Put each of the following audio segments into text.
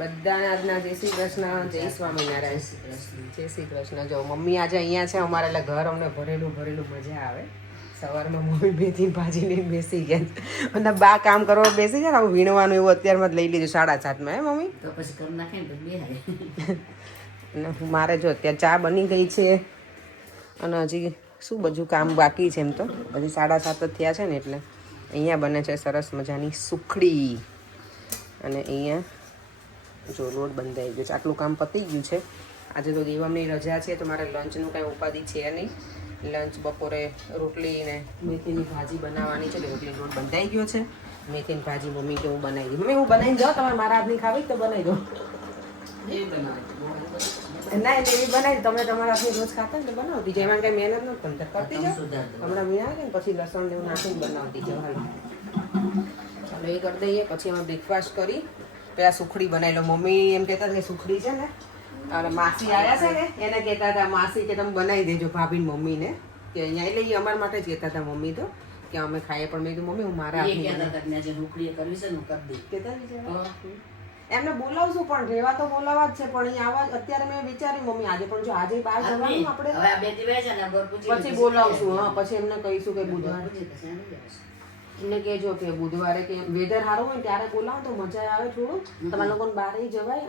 બધાને આજના જય શ્રી કૃષ્ણ, જય સ્વામિનારાયણ. જય શ્રી કૃષ્ણ. જો મમ્મી આજે અહીંયા છે અમારે, એટલે ઘર અમને ભરેલું ભરેલું મજા આવે. સવારમાં મમ્મી મેથી ભાજી લઈને બેસી ગયા અને બા કામ કરવા બેસી ગયા ને, આવું વીણવાનું એવું અત્યારમાં જ લઈ લીધું 7:30 હે મમ્મી? તો પછી કરી નાખે ને તો બે અને મારે જો અત્યારે ચા બની ગઈ છે અને હજી શું બધું કામ બાકી છે. એમ તો હજી 7:30 જ થયા છે ને, એટલે અહીંયા બને છે સરસ મજાની સુખડી. અને અહીંયા જો લોટ બંધાઈ ગયો છે, આટલું કામ પતી ગયું છે. આજે તો દેવમની રજા છે તો મારે લંચનું કાંઈ ઉપાધિ છે નહીં. લંચ બપોરે રોટલી ને મેથીની ભાજી બનાવવાની છે. રોટલી લોટ બંધાઈ ગયો છે. મેથીની ભાજી મમ્મી કે હું બનાવી દઉં. મમ્મી હું બનાવી જાઉં, તમારે મારા હાથની ખાવી તો બનાવી દો. ના એટલે એવી બનાવી, તમે તમારા હાથની રોજ ખાતા ને તો બનાવતી જાય. એમાં કાંઈ મહેનત નથી તમને કરતી જાઓ. હમણાં વીણા ને પછી લસણ ને એવું નાખીને બનાવતી જાઓ. હાલો ચાલો એ કરી દઈએ. પછી અમે બ્રેકફાસ્ટ કરી પેલા સુખડી બનાવી લો. મમ્મી એમ કહેતા કે સુખડી છે ને, અને માસી આવ્યા છે ને એને કહેતા હતા માસી કે તમે બનાવી દેજો ભાભી મમ્મીને, કે અહીંયા એટલે એ અમારા માટે જ કહેતા હતા મમ્મી તો કે અમે ખાઈએ. પણ મેં કીધું મમ્મી હું મારા એમને બોલાવશું, પણ રહેવા તો બોલાવા જ છે. પણ અહીં આવા અત્યારે મેં વિચાર્યું મમ્મી આજે પણ જો આજે બહાર જવાનું આપણે પછી બોલાવશું. હા પછી એમને કહીશું કે બુધવારે એમને કહેજો કે બુધવારે કે વેધર સારું હોય ત્યારે બોલાવો તો મજા આવે. થોડું તમારા લોકોને બહાર જવાય.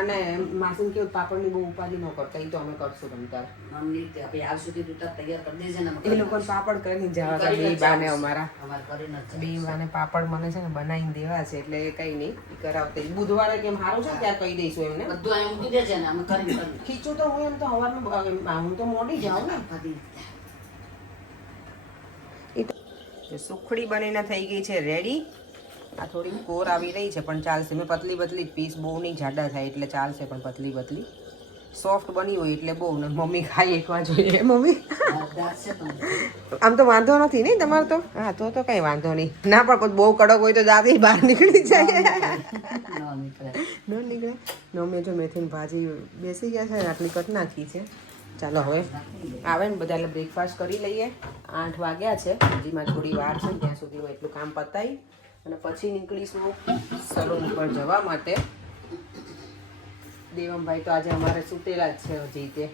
અને માસીને કેવું પાપડની બહુ ઉપાધિ ન કરતા, એ તો અમે કરશું. તમ તાર એ લોકોને પાપડ કરીને જવા બે બાને અમારા બે બાને પાપડ મને છે ને બનાવીને દેવા છે, એટલે કઈ નહીં કરાવતા. બુધવારે કેમ સારું છે ત્યારે કહી દઈશું એમને. ખીચું તો હું એમ તો સવારમાં હું તો મોડી જાઉં ને. સુખડી બનીને થઈ ગઈ છે રેડી. આ થોડી કોર આવી રહી છે પણ ચાલશે. મેં પતલી પતલી પીસ, બહુ નહીં જાડા થાય એટલે ચાલશે, પણ પતલી પતલી સોફ્ટ બની હોય એટલે બહુ ને મમ્મી ખાઈ એકવાર જોઈએ. મમ્મી આમ તો વાંધો નથી નહીં તમારે તો? હા તો કંઈ વાંધો નહીં. ના પણ બહુ કડક હોય તો દાંત બહાર નીકળી જાય. ન નીકળે. મમ્મી જો મેથીની ભાજી બેસી ગયા છે, આટલી કટ નાખી છે. ચાલો હવે આવે ને બધા એટલે બ્રેકફાસ્ટ કરી લઈએ. 8 વાગ્યા છે, હજીમાં થોડી વાર છે. ત્યાં સુધી હું એટલું કામ પતાવી અને પછી નીકળીશું સલૂન ઉપર જવા માટે. દેવમભાઈ તો આજે અમારે સૂતેલા જ છે હજી. તે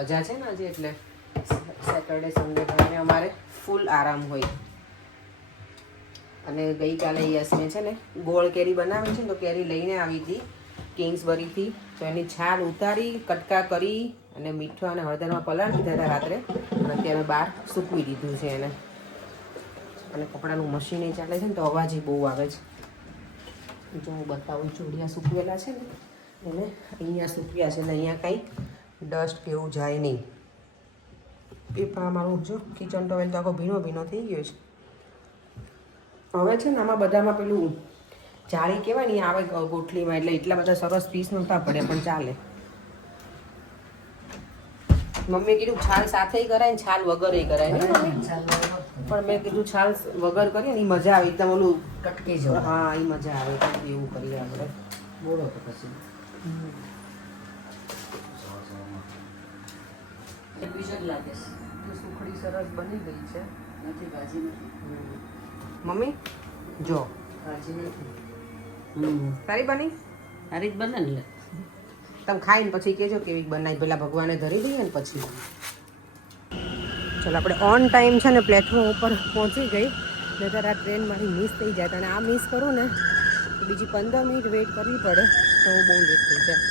રજા છે ને આજે, એટલે સેટરડે સન્ડે ભાઈને અમારે ફૂલ આરામ હોય. અને ગઈકાલે યશને છે ને ગોળ કેરી બનાવી છે ને, તો કેરી લઈને આવી હતી કિંગ્સબરીથી. તો એની છાલ ઉતારી કટકા કરી અને મીઠું અને હળદરમાં પલાળી દીધા હતા રાત્રે, અને અત્યારે બહાર સૂકવી દીધું છે એને. અને કપડાનું મશીન એ ચાલે છે ને તો અવાજ બહુ આવે છે. જો હું બતાવું, ચોડિયા સૂકવેલા છે ને એને અહીંયા સૂકવ્યા છે, ને અહીંયા કંઈ ડસ્ટ કે એવું જાય નહીં. પેપર મારું જો કિચન ટોવેલ તો આખો ભીનો ભીનો થઈ ગયો છે. હવે છે ને આમાં બધામાં પેલું જાળી કહેવાય ને આવે ગોઠલીમાં, એટલે એટલા બધા સરસ પીસ નહોતા પડે, પણ ચાલે. મમ્મીએ કીધું છાલ સાથે કરાય ને છાલ વગર કરાય ને, પણ મેં કીધું છાલ વગર કરીએ ને એ મજા આવે. એકદમ ઓલું કટકી જાય. હા એ મજા આવે. એવું કરીએ આપણે. બોલો તો પછી સુખડી સરસ બની ગઈ છે. નથી ભાજી મમ્મી જો ભાજી નથી સારી બની. સારી જ બને ને. તમે ખાઈને પછી કહેજો કેવી બનાવી. પેલા ભગવાને ધરી દઈએ ને પછી. ચાલો આપણે ઓન ટાઈમ છે ને પ્લેટફોર્મ ઉપર પહોંચી ગઈ. નહીંતર આ ટ્રેન મારી મિસ થઈ જાય. અને આ મિસ કરું ને તો બીજી 15 મિનિટ વેઇટ કરવી પડે, તો હું બહુ લેટ થઈ જાય.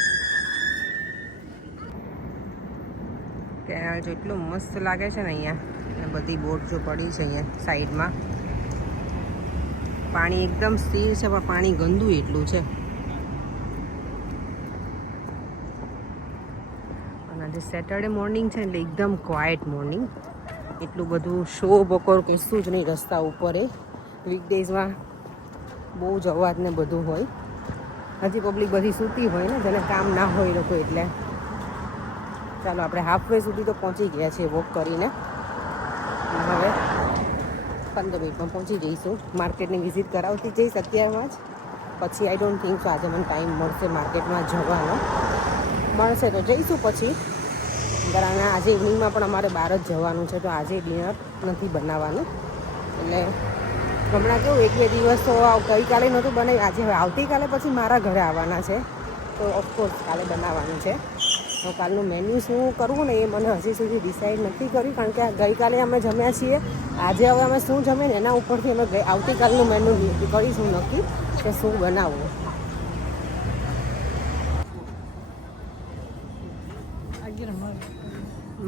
કેનાલ જો એટલું મસ્ત લાગે છે ને અહીંયા. અને બધી બોટ જો પડી છે અહીંયા સાઈડમાં. પાણી એકદમ સ્થિર છે, પણ પાણી ગંદુ એટલું છે. અને આજે સેટરડે મોર્નિંગ છે એટલે એકદમ ક્વાઇટ મોર્નિંગ. એટલું બધું શો બકોર કશું જ નહીં રસ્તા ઉપર. વીકડેઝમાં બહુ જ અવાજ ને બધું હોય. હજી પબ્લિક બધી સૂતી હોય ને, જેને કામ ના હોય લોકો. એટલે ચાલો આપણે હાફવે સુધી તો પહોંચી ગયા છીએ વોક કરીને. હવે 15 મિનિટમાં પહોંચી જઈશું. માર્કેટની વિઝિટ કરાવતી જઈશ અત્યારમાં જ. પછી આઈ ડોન્ટ થિંક સો આજે મને ટાઈમ મળશે માર્કેટમાં જવાનો. મળશે તો જઈશું પછી. બરાબર. આજે ઇવનિંગમાં પણ અમારે બહાર જ જવાનું છે, તો આજે ડિનર નથી બનાવવાનું. એટલે હમણાં કેવું 1-2 દિવસ તો ગઈકાલે નહોતું બનાવ્યું, આજે હવે આવતીકાલે પછી મારા ઘરે આવવાના છે, તો ઓફકોર્સ કાલે બનાવવાનું છે. તો કાલનું મેન્યુ શું કરવું ને એ મને હજી સુધી ડિસાઈડ નથી કર્યું, કારણ કે ગઈકાલે અમે જમ્યા છીએ, આજે હવે અમે શું જમીએ ને એના ઉપરથી અમે આવતીકાલનું મેન્યુ કરીશું નક્કી કે શું બનાવવું.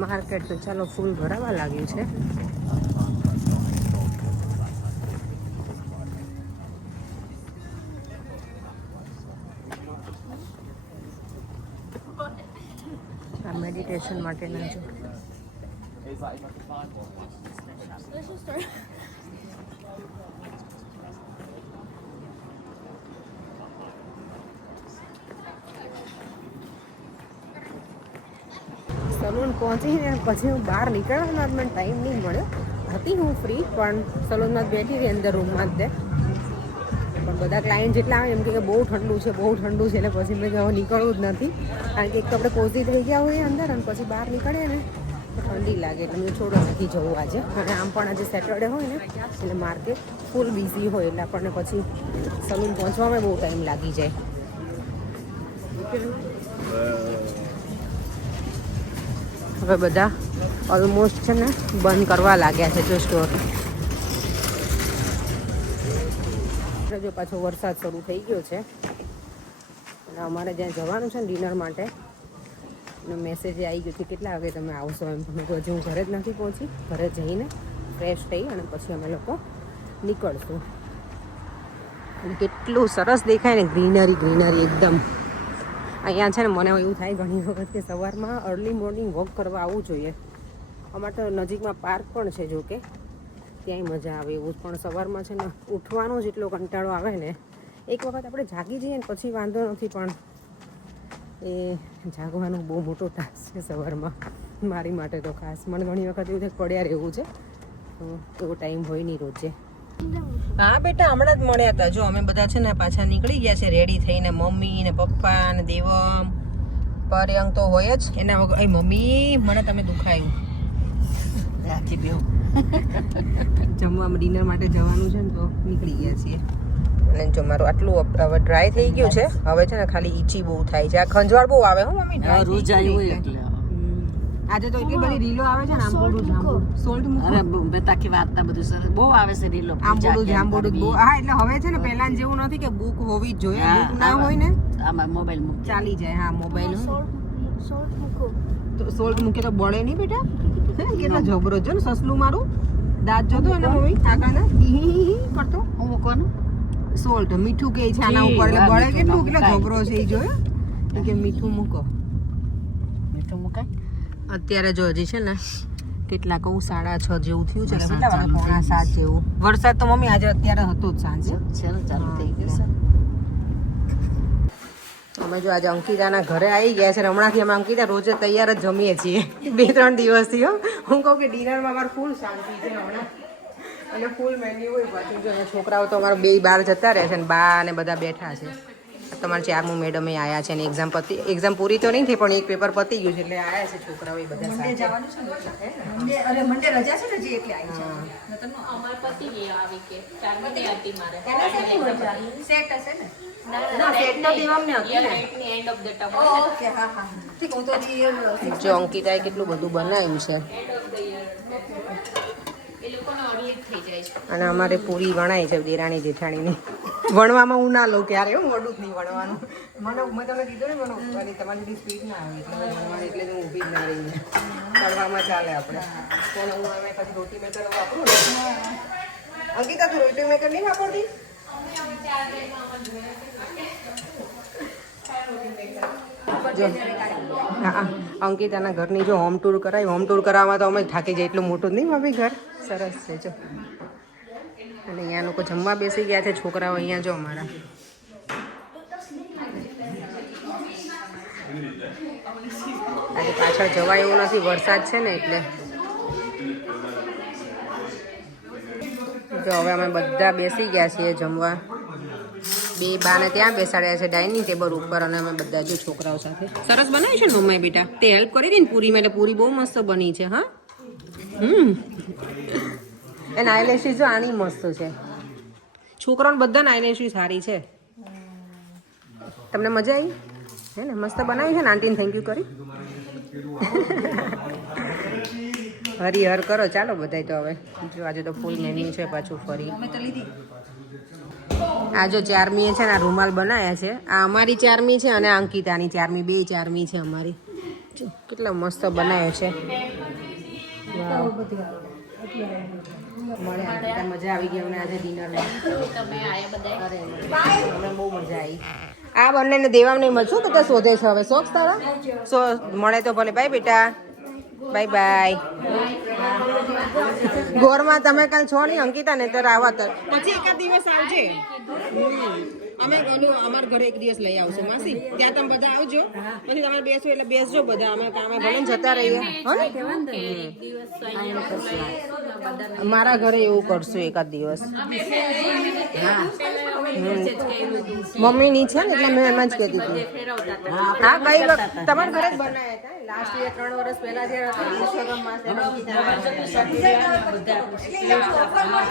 માર્કેટ તો ચાલો ફૂલ ભરાવા લાગ્યું છે. આ મેડિટેશન માટેના છે. સલૂન પહોંચીને પછી હું બહાર નીકળવાનો મને ટાઈમ નહીં મળ્યો. હતી હું ફ્રી, પણ સલૂનમાં જ બેઠી હતી અંદર રૂમમાં જ. પણ બધા ક્લાયન્ટ જેટલા આવે એમ કે બહુ ઠંડુ છે, બહુ ઠંડુ છે, એટલે પછી મેં કહ્યું નીકળવું જ નથી, કારણ કે એક તો આપણે કોઝી થઈ ગયા હોઈએ અંદર, અને પછી બહાર નીકળીએ ને તો ઠંડી લાગે, એટલે મેં છોડો નથી જવું આજે. અને આમ પણ આજે સેટરડે હોય ને એટલે માર્કેટ ફૂલ બિઝી હોય, એટલે આપણને પછી સલૂન પહોંચવામાં બહુ ટાઈમ લાગી જાય. હવે બધા ઓલમોસ્ટ છે ને બંધ કરવા લાગ્યા છે જો સ્ટોર. જો પાછો વરસાદ શરૂ થઈ ગયો છે, અને અમારે જ્યાં જવાનું છે ને ડિનર માટે મેસેજ આવી ગયો છે કેટલા વાગે તમે આવશો એમ. તમે તો હજી હું ઘરે જ નથી પહોંચી, ઘરે જઈને ફ્રેશ થઈ અને પછી અમે લોકો નીકળશું. અને કેટલું સરસ દેખાય ને, ગ્રીનરી ગ્રીનરી એકદમ. અહીંયા છે ને મને એવું થાય ઘણી વખત કે સવારમાં અર્લી મોર્નિંગ વોક કરવા આવવું જોઈએ. અમારે તો નજીકમાં પાર્ક પણ છે, જો કે ત્યાંય મજા આવે એવું, પણ સવારમાં છે ને ઉઠવાનો જ એટલો કંટાળો આવે ને. એક વખત આપણે જાગી જઈએ ને પછી વાંધો નથી, પણ એ જાગવાનો બહુ મોટો ટાસ્ક છે સવારમાં, મારી માટે તો ખાસ. મને ઘણી વખત એવું થાય પડ્યા રહેવું છે, તો એવો ટાઈમ હોય નહીં રોજે. હા બેટા, હમણાં જ મળ્યા હતા. જો અમે બધા છે ને પાછા નીકળી ગયા છે રેડી થઈને, મમ્મી ને પપ્પા ને દેવમ. પર્યંક તો હોય જ, એના વગર એ મમ્મી મને તમે દુખાયું. જમવા ડિનર માટે જવાનું છે ને તો નીકળી ગયા છીએ. અને જો મારું આટલું હવે ડ્રાય થઈ ગયું છે, હવે છે ને ખાલી ઈચી બહુ થાય છે. આ ખંજવાળ બહુ આવે. હું મમ્મી રોજ આવ્યું હોય એટલે આજે તો એટલી બધી રીલો આવે છે ને, આંબોડું જાંબુ સોલ્ટ મૂકો. અરે બેતાકી વાતના બધું સરસ બહુ આવે છે રીલો. આંબોડું જાંબોડું બહુ. હા, એટલે હવે છે ને પહેલા જેવું નથી કે બુક હોવી જ જોઈએ, બુક ના હોય ને આમાં મોબાઈલ મૂક ચાલી જાય. હા, મોબાઈલ તો સોલ્ટ મૂકે તો બળે નહીં બેટા. કેટલો જબરો જો ને સસલું મારું દાંત જોતો એને મમ્મી કાકાને કરતો. હું મૂકવાનું સોલ્ટ મીઠું કે છે આના ઉપર, એટલે બળે કેટલું. કેટલો જબરો છે એ જોયો કે મીઠું મૂકો. મીઠું મુકાય. અત્યારે જો હજી છે ને કેટલા કહું 6:30 જેવું થયું છે, કેટલા વાગે 6:45 જેવું. વરસાદ તો મમ્મી આજે અત્યારે હતો જ સાંજે. ચાલો ચાલુ થઈ ગયું છે. અમે જો આજે અંકિતાના ઘરે આવી ગયા છે. હમણાંથી અમે અંકિતા રોજે તૈયાર જ જમીએ છીએ 2-3 દિવસથી. હું કહું કે ડિનરમાં અમારે ફૂલ શાંતિ છે હમણાં, અને ફૂલ મેન્યુ હોય. પાછું જો છોકરાઓ તો અમારા 2 બહાર જતા રહે છે, ને બા ને બધા બેઠા છે. તમારે 4મું મેડમે આવ્યા છે, ને એક્ઝામ પૂરી તો નહીં થઈ, પણ એક પેપર પતી ગયું છે એટલે આવ્યા છે છોકરાઓ એ બધા સાથે. મંડે રજા છે ને જે એટલે આવી છે. અમાર પતિ ગઈ આવી કે 4 ની હતી મારે. સેટ હશે ને? ના, સેટ તો દેવામને હતી ને. End of the term. Okay, હા હા ઠીક. હું તો જો અંકિતાએ કેટલું બધું બનાવ્યું છે. એન્ડ ઓફ ધ યર એ લોકોને અર્લી થઈ જાય છે. અને અમારે પૂરી વણાય છે દેરાણી જેઠાણીની. વણવામાં હું ના લઉં ક્યારે, હું મોડું જ નહીં વણવાનું. મેં તમને કીધું ને મને ઉપવાની તમારી જેટલી સ્પીડ ના આવે એટલે વણવાની, એટલે હું ઊભી જ ના રહી. તળવામાં ચાલે આપણે. પણ હું હવે પછી રોટી મેકર વાપરું ને. અંકિતા તું રોટી મેકર નહીં વાપરતી? હા, અંકિતાના ઘરની જો હોમ ટૂર કરાવી. હોમ ટૂર કરાવવામાં તો અમે થાકી જાય, એટલું મોટું નહીં ભાભી ઘર. સરસ છે જો. અને અહીંયા લોકો જમવા બેસી ગયા છે, છોકરાઓ અહીંયા જો અમારા. આજે પાછળ જવાય એવું નથી, વરસાદ છે ને એટલે. જો હવે અમે બધા બેસી ગયા છીએ જમવા. 2 બાને ત્યાં બેસાડ્યા છે ડાઇનિંગ ટેબલ ઉપર, અને અમે બધા જો છોકરાઓ સાથે. સરસ બનાવી છે ને મમ્મી બેટા? તે હેલ્પ કરી હતી ને પૂરીમાં, એટલે પૂરી બહુ મસ્ત બની છે. હા, એના આઈલેશીસ જો આની મસ્ત છે. છોકરાઓને બધાને આઈલેશી સારી છે. તમને મજા આવી હે ને? મસ્ત બનાવી છે ને? આંટીને થેન્ક યુ કરી. હરિહર કરો ચાલો બધાય તો હવે જો આજે તો ફૂલ મેન્યુ છે પાછું ફરી. આ જો ચારમીએ છે ને આ રૂમાલ બનાવ્યા છે. આ અમારી ચારમી છે અને અંકિતાની ચારમી, બે ચારમી છે અમારી. જો કેટલો મસ્ત બનાવ્યો છે. મળે અંકિતા, મજા આવી ગઈ અમને આજે ડિનરમાં. તમે આયા બધા અમને બહુ મજા આવી. આ બંનેને દેવામાં નહીં મળશું તો ત્યાં શોધે છે હવે. શોખ તારા મળે તો ભલે. બાય બેટા, બાય બાય. ગોરમાં તમે કાલ છો નહીં અંકિતા, ને તો આવત પછી એકાદ દિવસ આવજે. અમે અમારા ઘરે એક દિવસ લઈ આવશું માસી. ત્યાં તમે બધા આવજો. પછી તમારે બેસો એટલે બેસજો બધા. અમે કામે ભલે જતા રહીએ હો ને. મારા ઘરે એવું કરશું એકાદ દિવસ. મમ્મી ની છે ને એટલે મેં એમ જ કહેતી હતી. હા કઈ વખત તમારા ઘરે જ બનાવ્યા હતા લાસ્ટ યર 3 વર્ષ પહેલા જ્યારે હતા વિશ્વકર્મા માં.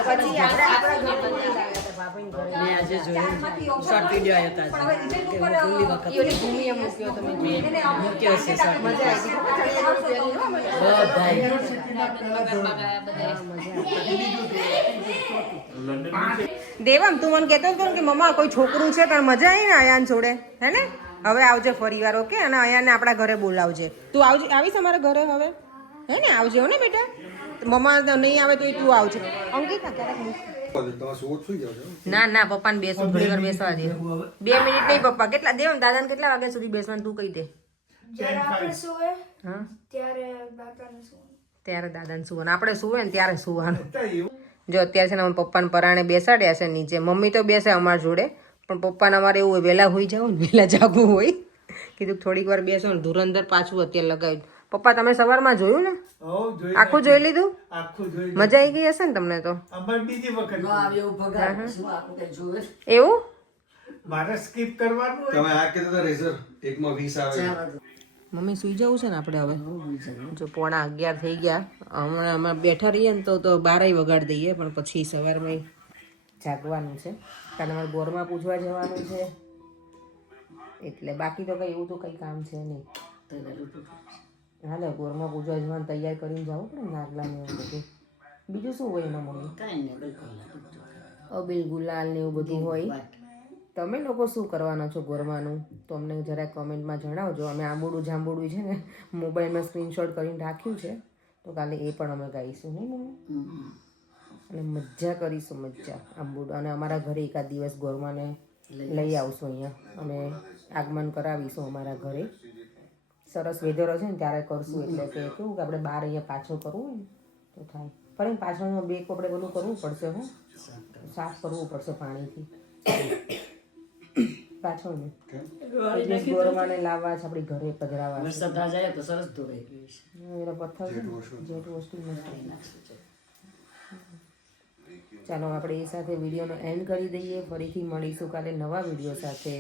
પછી આપણે આપણા ઘરે લાવ્યા હતા ભાભીને ઘરે. મેં આજે જોયું શોર્ટ વિડીયો આવ્યો હતો આજે કે હું પહેલી વખત એની ભૂમિએ મૂક્યો તમે જોયો. મૂક્યો છે શોર્ટ મજા આવી દેવમ તું મને કહેતો હતો કે મમ્મા કોઈ છોકરું છે પણ મજા આવી ને અયાન જોડે હે ને. હવે આવજે ફરીવાર ઓકે. અને અયાને આપણા ઘરે બોલાવજે. તું આવજે, આવીશ અમારા ઘરે હવે હે ને. આવજે હો ને બેટા. મમ્મા નહીં આવે તો તું આવજે. અંકિતા ના ના પપ્પાને બેસું થોડી વાર બેસવા દે. 2 મિનિટ નહીં પપ્પા. કેટલા દેવમ દાદાને કેટલા વાગ્યા સુધી બેસવાનું તું કહી દે. હા ત્યારે દાદાને સુવાનું, આપણે સુવે ને ત્યારે સુવાનું. જો અત્યારે છે ને અમે પપ્પાને પરાણે બેસાડ્યા છે નીચે. મમ્મી તો બેસે અમારા જોડે પણ પપ્પાને અમારે એવું હોય વહેલા હોઈ જાવ ને વહેલા જાગવું હોય. કીધું થોડીક વાર બેસો ને ધુરંધર પાછું અત્યારે લગાવ્યું. પપ્પા તમે સવારમાં જોયું ને? આખું જોઈ લીધું? મજા આવી ગઈ હશે ને તમને તો? એવું મારે સ્કીપ કરવાનું તમે આ કીધું તો રેઝર એકમાં 20 આવે. મમ્મી સુઈ જવું છે ને આપણે હવે. જો 11:15 થઈ ગયા. હમણાં અમે બેઠા રહીએ ને તો 12 વગાડી દઈએ પણ પછી સવારમાં જાગવાનું છે કારણ અમારે બોરમાં પૂછવા જવાનું છે એટલે. બાકી તો કઈ એવું તો કઈ કામ છે નહીં. હાલે બોરમાં પૂછવા જવાનું તૈયાર કરીને જવું પડે નાગલા ને એવું બધું. બીજું શું હોય એમાં મમ્મી? અબીલ ગુલાલ ને એવું બધું હોય. તમે લોકો શું કરવાના છો ગોરવાનું તો અમને જરાક કમેન્ટમાં જણાવજો. અમે આંબોડું જાંબોડું છે ને મોબાઈલમાં સ્ક્રીનશોટ કરીને રાખ્યું છે તો કાલે એ પણ અમે ગાઈશું નહીં મમ્મી. અને મજા કરીશું મજા આંબોડું. અને અમારા ઘરે એકાદ દિવસ ગોરમાને લઈ આવશું અહીંયા. અમે આગમન કરાવીશું અમારા ઘરે. સરસ વેધર હશે ને ત્યારે કરશું. એટલે કે કેવું કે આપણે બહાર અહીંયા પાછો કરવું હોય ને તો થાય. ફરી પાછળનું બેક આપણે બધું કરવું પડશે. હું સાફ કરવું પડશે પાણીથી પાછળ ને. ગોરમાને લાવવા છે આપણી ઘરે પધરાવા છે. પથ્થર જેટલું વસ્તુ નથી. ચાલો આપણે એ સાથે વિડીયોનો એન્ડ કરી દઈએ. ફરીથી મળીશું કાલે નવા વિડીયો સાથે.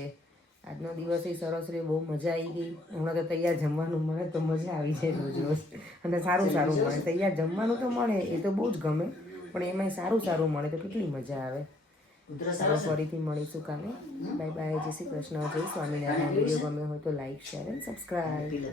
આજનો દિવસ એ સરસ રહ્યો, બહુ મજા આવી ગઈ. હમણાં તો તૈયાર જમવાનું મળે તો મજા આવી જાય રોજ રોજ. અને સારું સારું મળે. તૈયાર જમવાનું તો મળે એ તો બહુ જ ગમે પણ એમાંય સારું સારું મળે તો કેટલી મજા આવે. ચાલો ફરીથી મળીશું કાલે. Bye bye. જય શ્રી કૃષ્ણ. જય સ્વામિનારાયણ. વિડીયો ગમ્યો હોય તો લાઈક શેર અને સબસ્ક્રાઈબ.